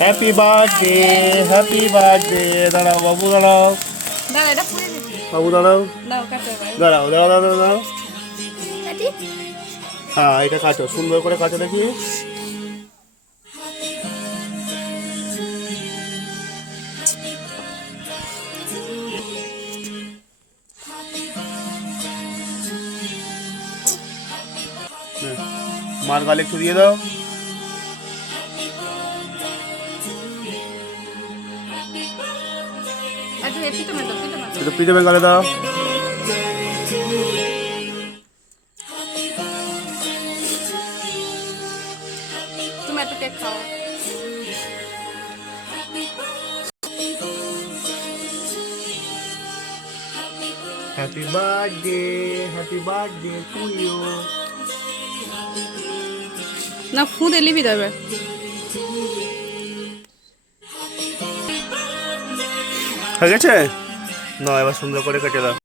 Happy birthday, happy birthday. দাঁড়াও বাবু, দাঁড়াও বাবু, দাঁড়াও দাঁড়াও দাঁড়াও দাঁড়াও দাঁড়াও। হ্যাঁ, এটা কাটো, সুন্দর করে কাটো দেখি। মার গালে একটু দিয়ে দাও। একটু পিঠে গালে দাও। তুমি একটু কেক খাও। Happy birthday to you. না ফু দিলিবি তবে হয়ে গেছে? না, এবার সুন্দর করে কেটে দাও।